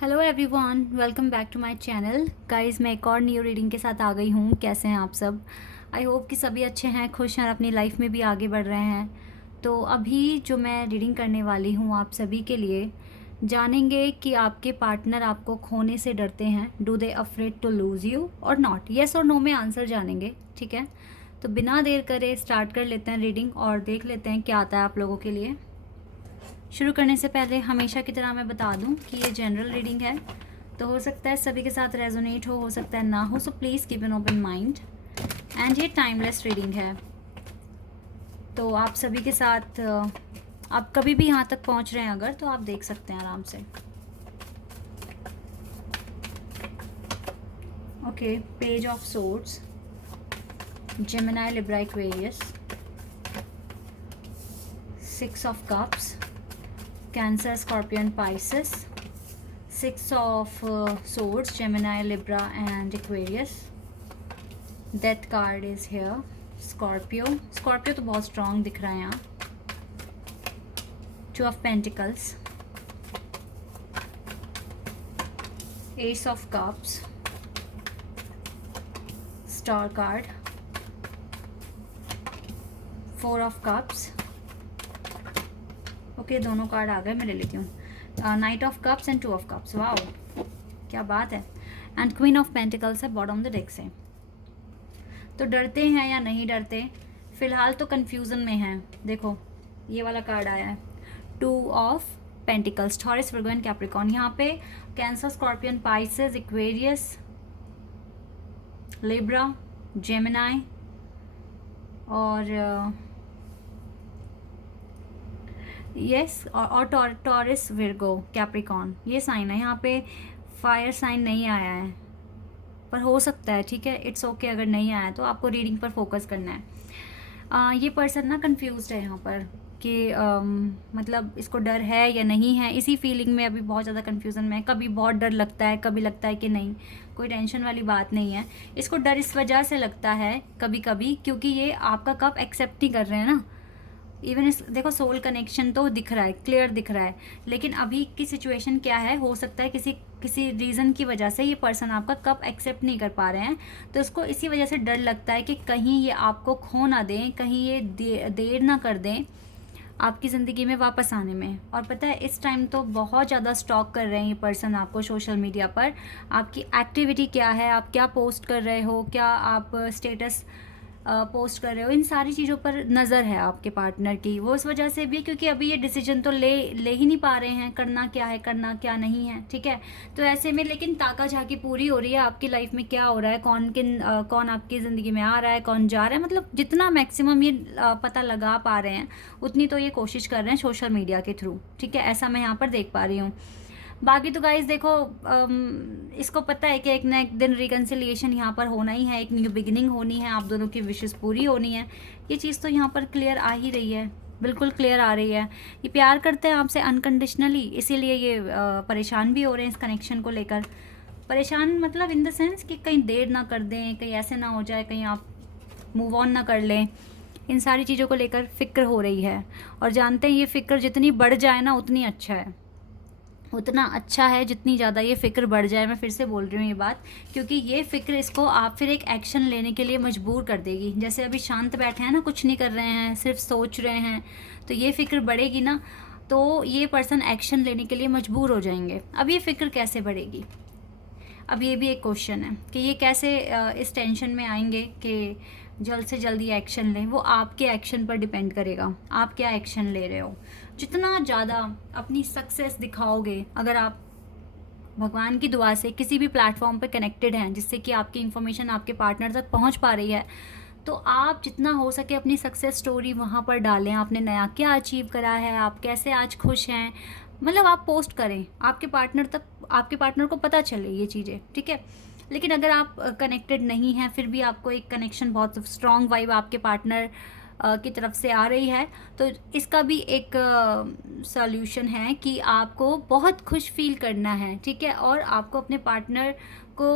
Hello everyone, welcome back to my channel. Guys, मैं एक और न्यू रीडिंग के साथ आ गई हूँ। कैसे हैं आप सब? आई होप कि सभी अच्छे हैं, खुश हैं और अपनी लाइफ में भी आगे बढ़ रहे हैं। तो अभी जो मैं रीडिंग करने वाली हूँ आप सभी के लिए, जानेंगे कि आपके पार्टनर आपको खोने से डरते हैं। Do they afraid to lose you or not? Yes और नो में आंसर जानेंगे, ठीक है? तो बिना देर करे स्टार्ट कर लेते हैं रीडिंग और देख लेते हैं क्या आता है आप लोगों के लिए। शुरू करने से पहले हमेशा की तरह मैं बता दूं कि ये जनरल रीडिंग है, तो हो सकता है सभी के साथ रेजोनेट हो सकता है ना हो, so please keep an open mind. And ये टाइमलेस रीडिंग है, तो आप सभी के साथ आप कभी भी यहाँ तक पहुँच रहे हैं अगर, तो आप देख सकते हैं आराम से। Okay, page of swords, Gemini, Libra, Aquarius, 6 of cups, cancer, scorpion, Pisces, 6 of swords, Gemini, Libra and Aquarius. Death card is here. Scorpio तो बहुत strong दिख रहा है यहाँ. 2 of Pentacles, Ace of Cups, Star card, 4 of Cups. Okay, दोनों card आ गए, मैं ले लेती हूँ. Night of cups and 2 of cups. Wow, क्या बात है. एंड क्वीन ऑफ पेंटिकल्स है बॉटम ऑफ द डेक से. तो डरते हैं या नहीं डरते, फिलहाल तो कंफ्यूजन में हैं. देखो, ये वाला कार्ड आया है, 2 of pentacles, taurus, Virgo and Capricorn. यहाँ पे cancer, scorpion, Pisces, Aquarius, Libra, Gemini और यस और टॉरस, विर्गो, कैप्रिकॉर्न, ये साइन है. यहाँ पे फायर साइन नहीं आया है, पर हो सकता है, ठीक है, इट्स ओके. अगर नहीं आया तो आपको रीडिंग पर फोकस करना है. ये पर्सन ना कंफ्यूज्ड है यहाँ पर कि मतलब इसको डर है या नहीं है, इसी फीलिंग में अभी बहुत ज़्यादा कंफ्यूजन में है. कभी बहुत डर लगता है, कभी लगता है कि नहीं, कोई टेंशन वाली बात नहीं है. इसको डर इस वजह से लगता है कभी कभी क्योंकि ये आपका कप एक्सेप्ट नहीं कर रहे हैं ना. इवन इस देखो, सोल कनेक्शन तो दिख रहा है, क्लियर दिख रहा है, लेकिन अभी की सिचुएशन क्या है, हो सकता है किसी रीज़न की वजह से ये पर्सन आपका कप एक्सेप्ट नहीं कर पा रहे हैं. तो इसको इसी वजह से डर लगता है कि कहीं ये आपको खो ना दें, कहीं ये देर ना कर दें आपकी ज़िंदगी में वापस आने में. और पता है, इस टाइम तो बहुत ज़्यादा स्टॉक कर रहे हैं ये पर्सन आपको सोशल मीडिया पर. आपकी एक्टिविटी क्या है, आप क्या पोस्ट कर रहे हो, क्या आप स्टेटस पोस्ट कर रहे हो, इन सारी चीज़ों पर नज़र है आपके पार्टनर की. वो इस वजह से भी क्योंकि अभी ये डिसीजन तो ले ही नहीं पा रहे हैं, करना क्या है, करना क्या नहीं है, ठीक है. तो ऐसे में लेकिन ताका झाकी पूरी हो रही है आपकी लाइफ में, क्या हो रहा है, कौन आपकी ज़िंदगी में आ रहा है, कौन जा रहा है. मतलब जितना मैक्सिमम ये पता लगा पा रहे हैं उतनी तो ये कोशिश कर रहे हैं सोशल मीडिया के थ्रू, ठीक है. ऐसा मैं यहाँ पर देख पा रही हूँ. बाकी तो गाइज देखो, इसको पता है कि एक ना एक दिन रिकन्सिलिएशन यहाँ पर होना ही है, एक न्यू बिगिनिंग होनी है, आप दोनों की विशेस पूरी होनी है. ये चीज़ तो यहाँ पर क्लियर आ ही रही है, बिल्कुल क्लियर आ रही है. ये प्यार करते हैं आपसे अनकंडीशनली, इसीलिए ये परेशान भी हो रहे हैं इस कनेक्शन को लेकर. परेशान मतलब इन द सेंस कि कहीं देर ना कर दें, कहीं ऐसे ना हो जाए, कहीं आप मूव ऑन ना कर लें. इन सारी चीज़ों को लेकर फ़िक्र हो रही है. और जानते हैं ये फ़िक्र जितनी बढ़ जाए ना उतनी अच्छा है, उतना अच्छा है जितनी ज़्यादा ये फ़िक्र बढ़ जाए. मैं फिर से बोल रही हूँ ये बात, क्योंकि ये फ़िक्र इसको आप फिर एक एक्शन लेने के लिए मजबूर कर देगी. जैसे अभी शांत बैठे हैं ना, कुछ नहीं कर रहे हैं, सिर्फ सोच रहे हैं, तो ये फ़िक्र बढ़ेगी ना, तो ये पर्सन एक्शन लेने के लिए मजबूर हो जाएंगे. अब ये फ़िक्र कैसे बढ़ेगी, अब ये भी एक क्वेश्चन है कि ये कैसे इस टेंशन में आएंगे कि जल्द से जल्द ये एक्शन लें. वो आपके एक्शन पर डिपेंड करेगा, आप क्या एक्शन ले रहे हो. जितना ज़्यादा अपनी सक्सेस दिखाओगे, अगर आप भगवान की दुआ से किसी भी प्लेटफॉर्म पर कनेक्टेड हैं जिससे कि आपकी इन्फॉर्मेशन आपके पार्टनर तक पहुंच पा रही है, तो आप जितना हो सके अपनी सक्सेस स्टोरी वहाँ पर डालें. आपने नया क्या अचीव करा है, आप कैसे आज खुश हैं, मतलब आप पोस्ट करें, आपके पार्टनर को पता चले ये चीज़ें, ठीक है. लेकिन अगर आप कनेक्टेड नहीं हैं, फिर भी आपको एक कनेक्शन, बहुत स्ट्रॉन्ग वाइब आपके पार्टनर की तरफ से आ रही है, तो इसका भी एक सॉल्यूशन है कि आपको बहुत खुश फील करना है, ठीक है. और आपको अपने पार्टनर को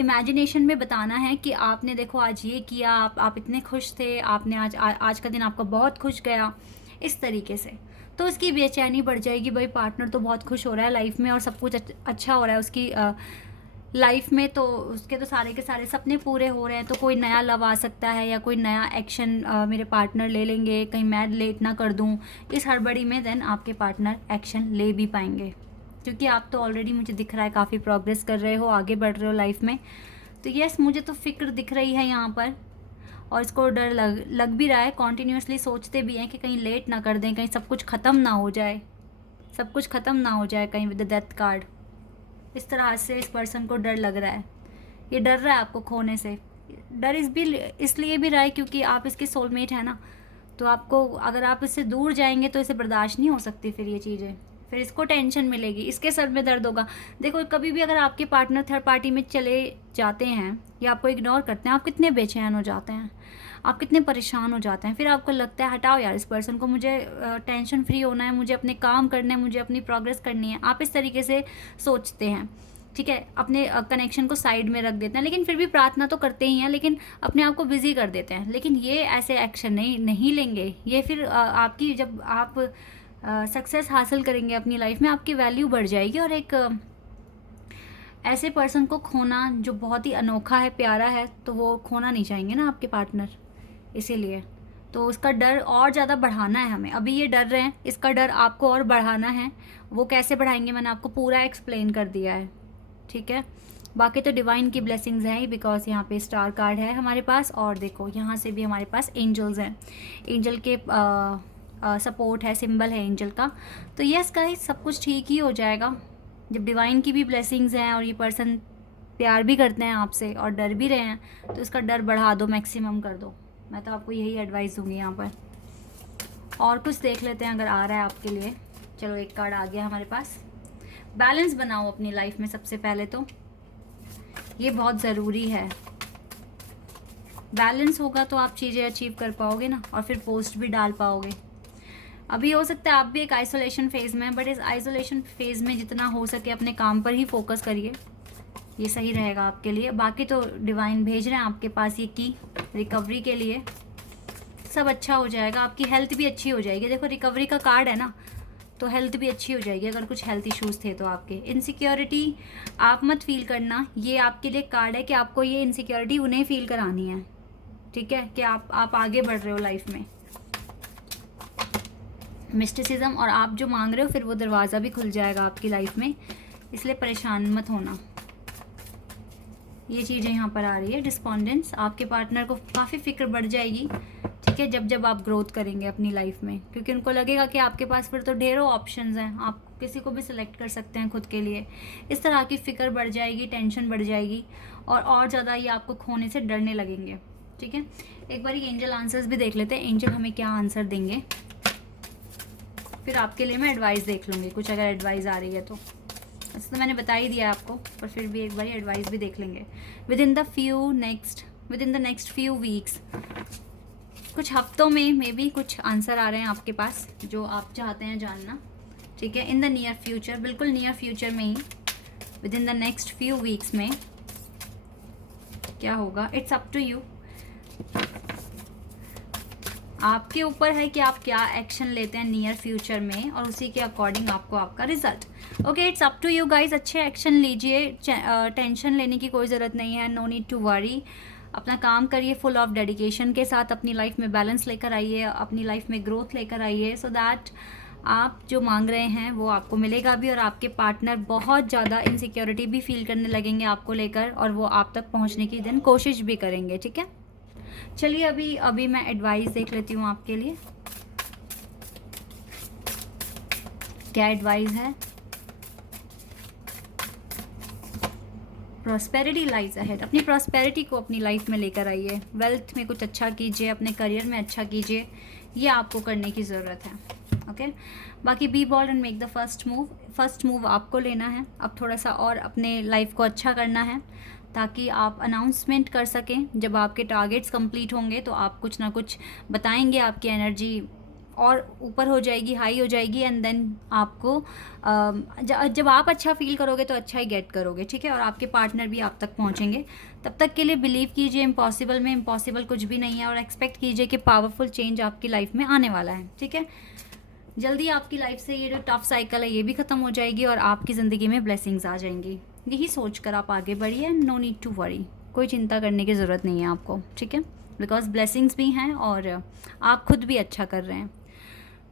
इमेजिनेशन में बताना है कि आपने देखो आज ये किया, आप इतने खुश थे, आपने आज का दिन आपका बहुत खुश गया, इस तरीके से. तो उसकी बेचैनी बढ़ जाएगी। भाई पार्टनर तो बहुत खुश हो रहा है लाइफ में और सब कुछ अच्छा हो रहा है उसकी लाइफ में, तो उसके तो सारे के सारे सपने पूरे हो रहे हैं, तो कोई नया लव आ सकता है या कोई नया एक्शन मेरे पार्टनर ले लेंगे, कहीं मैं लेट ना कर दूं इस हड़बड़ी में, देन आपके पार्टनर एक्शन ले भी पाएंगे, क्योंकि आप तो ऑलरेडी मुझे दिख रहा है काफ़ी प्रोग्रेस कर रहे हो, आगे बढ़ रहे हो लाइफ में। तो यस, मुझे तो फिक्र दिख रही है यहाँ पर, और इसको डर लग भी रहा है, कॉन्टीन्यूसली सोचते भी हैं कि कहीं लेट ना कर दें, कहीं सब कुछ ख़त्म ना हो जाए, सब कुछ ख़त्म ना हो जाए कहीं विद द डेथ कार्ड। इस तरह से इस पर्सन को डर लग रहा है, ये डर रहा है आपको खोने से। डर इसलिए भी रहा है क्योंकि आप इसके सोलमेट हैं ना, तो आपको अगर आप इससे दूर जाएंगे तो इसे बर्दाश्त नहीं हो सकती फिर ये चीज़ें, फिर इसको टेंशन मिलेगी, इसके सर में दर्द होगा। देखो कभी भी अगर आपके पार्टनर थर्ड पार्टी में चले जाते हैं या आपको इग्नोर करते हैं, आप कितने बेचैन हो जाते हैं, आप कितने परेशान हो जाते हैं, फिर आपको लगता है हटाओ यार इस पर्सन को, मुझे टेंशन फ्री होना है, मुझे अपने काम करने हैं, मुझे अपनी प्रोग्रेस करनी है, आप इस तरीके से सोचते हैं, ठीक है, अपने कनेक्शन को साइड में रख देते हैं, लेकिन फिर भी प्रार्थना तो करते ही हैं, लेकिन अपने आप को बिजी कर देते हैं। लेकिन ये ऐसे एक्शन नहीं लेंगे, ये फिर आपकी जब आप सक्सेस हासिल करेंगे अपनी लाइफ में, आपकी वैल्यू बढ़ जाएगी, और एक ऐसे पर्सन को खोना जो बहुत ही अनोखा है, प्यारा है, तो वो खोना नहीं चाहेंगे ना आपके पार्टनर, इसीलिए तो उसका डर और ज़्यादा बढ़ाना है हमें। अभी ये डर रहे हैं, इसका डर आपको और बढ़ाना है। वो कैसे बढ़ाएंगे मैंने आपको पूरा एक्सप्लेन कर दिया है, ठीक है। बाकी तो डिवाइन की ब्लेसिंग्स हैं ही, बिकॉज यहाँ पे स्टार कार्ड है हमारे पास, और देखो यहाँ से भी हमारे पास एंजल्स हैं, एंजल के सपोर्ट है, सिंबल है एंजल का। तो यस गाइस, सब कुछ ठीक ही हो जाएगा जब डिवाइन की भी ब्लेसिंग्स हैं और ये पर्सन प्यार भी करते हैं आपसे और डर भी रहे हैं, तो इसका डर बढ़ा दो, मैक्सिमम कर दो। मैं तो आपको यही एडवाइस दूंगी यहाँ पर। और कुछ देख लेते हैं अगर आ रहा है आपके लिए। चलो एक कार्ड आ गया हमारे पास। बैलेंस बनाओ अपनी लाइफ में, सबसे पहले तो ये बहुत ज़रूरी है। बैलेंस होगा तो आप चीज़ें अचीव कर पाओगे ना, और फिर पोस्ट भी डाल पाओगे। अभी हो सकता है आप भी एक आइसोलेशन फेज़ में, बट इस आइसोलेशन फेज़ में जितना हो सके अपने काम पर ही फोकस करिए, ये सही रहेगा आपके लिए। बाकी तो डिवाइन भेज रहे हैं आपके पास ये की रिकवरी के लिए, सब अच्छा हो जाएगा, आपकी हेल्थ भी अच्छी हो जाएगी। देखो रिकवरी का कार्ड है ना, तो हेल्थ भी अच्छी हो जाएगी। अगर कुछ हेल्थ इश्यूज़ थे तो आपके, इनसिक्योरिटी आप मत फील करना, ये आपके लिए कार्ड है कि आपको ये इनसिक्योरिटी उन्हें फील करानी है, ठीक है, कि आप आगे बढ़ रहे हो लाइफ में, मिस्टिसिज्म, और आप जो मांग रहे हो फिर वो दरवाज़ा भी खुल जाएगा आपकी लाइफ में, इसलिए परेशान मत होना। ये चीज़ें यहाँ पर आ रही है। डिस्पोंडेंस, आपके पार्टनर को काफ़ी फिक्र बढ़ जाएगी, ठीक है, जब आप ग्रोथ करेंगे अपनी लाइफ में, क्योंकि उनको लगेगा कि आपके पास फिर तो ढेरों ऑप्शंस हैं, आप किसी को भी सिलेक्ट कर सकते हैं खुद के लिए। इस तरह की फ़िक्र बढ़ जाएगी, टेंशन बढ़ जाएगी, और ज़्यादा ये आपको खोने से डरने लगेंगे, ठीक है। एक बार एंजल आंसर्स भी देख लेते हैं, एंजल हमें क्या आंसर देंगे, फिर आपके लिए मैं एडवाइस देख लूँगी, कुछ अगर एडवाइस आ रही है तो। ऐसे तो मैंने बता ही दिया आपको, पर फिर भी एक बार एडवाइस भी देख लेंगे। With in the next few weeks, कुछ हफ्तों में मे बी कुछ आंसर आ रहे हैं आपके पास जो आप चाहते हैं जानना, ठीक है। इन द नियर फ्यूचर, बिल्कुल नियर फ्यूचर में ही, within the next few weeks में क्या होगा, इट्स अप टू यू। आपके ऊपर है कि आप क्या एक्शन लेते हैं नियर फ्यूचर में, और उसी के अकॉर्डिंग आपको आपका result. Okay, it's up to you guys. अच्छे एक्शन लीजिए, टेंशन लेने की कोई ज़रूरत नहीं है, नो नीड टू वरी। अपना काम करिए फुल ऑफ डेडिकेशन के साथ, अपनी लाइफ में बैलेंस लेकर आइए, अपनी लाइफ में ग्रोथ लेकर आइए, सो दैट आप जो मांग रहे हैं वो आपको मिलेगा भी, और आपके पार्टनर बहुत ज़्यादा इनसिक्योरिटी भी फील करने लगेंगे आपको लेकर, और वो आप तक पहुँचने की दिन कोशिश भी करेंगे, ठीक है। चलिए अभी मैं एडवाइस देख लेती हूँ आपके लिए, क्या एडवाइस है। प्रॉस्पेरिटी लाइज अहेड, अपनी प्रॉस्पेरिटी को अपनी लाइफ में लेकर आइए, वेल्थ में कुछ अच्छा कीजिए, अपने करियर में अच्छा कीजिए, ये आपको करने की ज़रूरत है, ओके। बाकी be bold and make the first move आपको लेना है। अब थोड़ा सा और अपने लाइफ को अच्छा करना है, ताकि आप अनाउंसमेंट कर सकें जब आपके टारगेट्स कंप्लीट होंगे, तो आप कुछ ना कुछ बताएंगे, आपकी एनर्जी और ऊपर हो जाएगी, हाई हो जाएगी, एंड देन आपको जब आप अच्छा फील करोगे तो अच्छा ही गेट करोगे, ठीक है, और आपके पार्टनर भी आप तक पहुंचेंगे। तब तक के लिए बिलीव कीजिए इम्पॉसिबल में, इम्पॉसिबल कुछ भी नहीं है, और एक्सपेक्ट कीजिए कि पावरफुल चेंज आपकी लाइफ में आने वाला है, ठीक है। जल्दी आपकी लाइफ से ये जो टफ साइकिल है ये भी ख़त्म हो जाएगी और आपकी ज़िंदगी में ब्लेसिंग्स आ जाएंगी। यही सोच कर आप आगे बढ़िए, नो नीड टू वरी, कोई चिंता करने की ज़रूरत नहीं है आपको, ठीक है, बिकॉज ब्लेसिंग्स भी हैं और आप खुद भी अच्छा कर रहे हैं।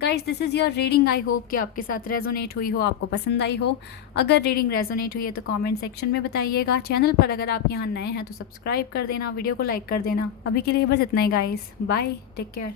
Guys this is your reading, I hope कि आपके साथ रेजोनेट हुई हो, आपको पसंद आई हो। अगर रीडिंग रेजोनेट हुई है तो कमेंट सेक्शन में बताइएगा। चैनल पर अगर आप यहाँ नए हैं तो सब्सक्राइब कर देना, वीडियो को लाइक कर देना। अभी के लिए बस इतना ही गाइस, बाय, टेक केयर।